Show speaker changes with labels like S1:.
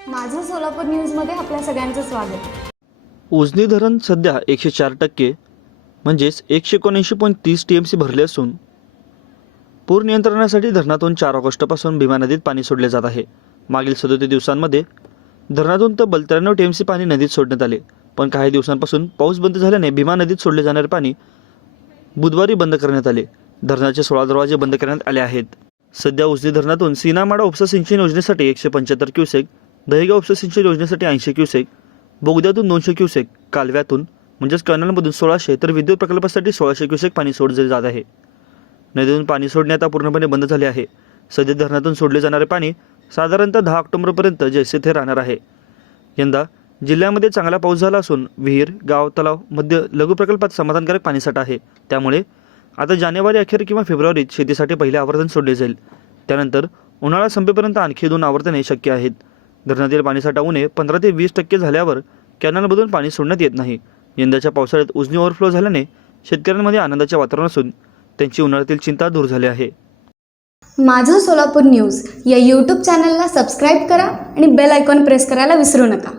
S1: सोलापूर न्यूजमध्ये आपल्या सगळ्यांचं स्वागत.
S2: उजनी धरण सध्या एकशे चार टक्के म्हणजेच एकशे एकोणऐंशी पॉईंट तीस टी एम सी भरले असून पूर नियंत्रणासाठी धरणातून चार ऑगस्टपासून भीमा नदीत पाणी सोडले जात आहे. मागील सदोतीस दिवसांमध्ये धरणातून तब्बल त्र्याण्णव टी एम सी पाणी नदीत सोडण्यात आले पण काही दिवसांपासून पाऊस बंद झाल्याने भीमा नदीत सोडले जाणारे पाणी बुधवारी बंद करण्यात आले. धरणाचे सोळा दरवाजे बंद करण्यात आले आहेत. सध्या उजनी धरणातून सीनामाडा उपसा सिंचन योजनेसाठी एकशे पंच्याहत्तर क्युसेक दहेगाव उपसा सिंचन योजनेसाठी ऐंशी क्युसेक बोगद्यातून दोनशे क्युसेक कालव्यातून म्हणजेच कॅनलमधून सोळाशे तर विद्युत प्रकल्पासाठी सोळाशे क्युसेक पाणी सोडले जात आहे. नदीतून पाणी सोडणे आता पूर्णपणे बंद झाले आहे. सध्या धरणातून सोडले जाणारे पाणी साधारणतः दहा ऑक्टोबरपर्यंत जैसे थे राहणार आहे. यंदा जिल्ह्यामध्ये चांगला पाऊस झाला असून विहीर गाव तलाव मध्य लघु प्रकल्पात समाधानकारक पाणीसाठा आहे. त्यामुळे आता जानेवारी अखेर किंवा फेब्रुवारीत शेतीसाठी पहिले आवर्तन सोडले जाईल. त्यानंतर उन्हाळा संपेपर्यंत आणखी दोन आवर्तने शक्य आहेत. धरणातील पाणीसाठा उणे पंधरा ते वीस टक्के झाल्यावर कॅनलमधून पाणी सोडण्यात येत नाही. यंदाच्या पावसाळ्यात उजनी ओव्हरफ्लो झाल्याने शेतकऱ्यांमध्ये आनंदाचे वातावरण असून त्यांची उन्हाळ्यातील चिंता दूर झाली आहे.
S1: माझं सोलापूर न्यूज या यूट्यूब चॅनलला सबस्क्राईब करा आणि बेल आयकॉन प्रेस करायला विसरू नका.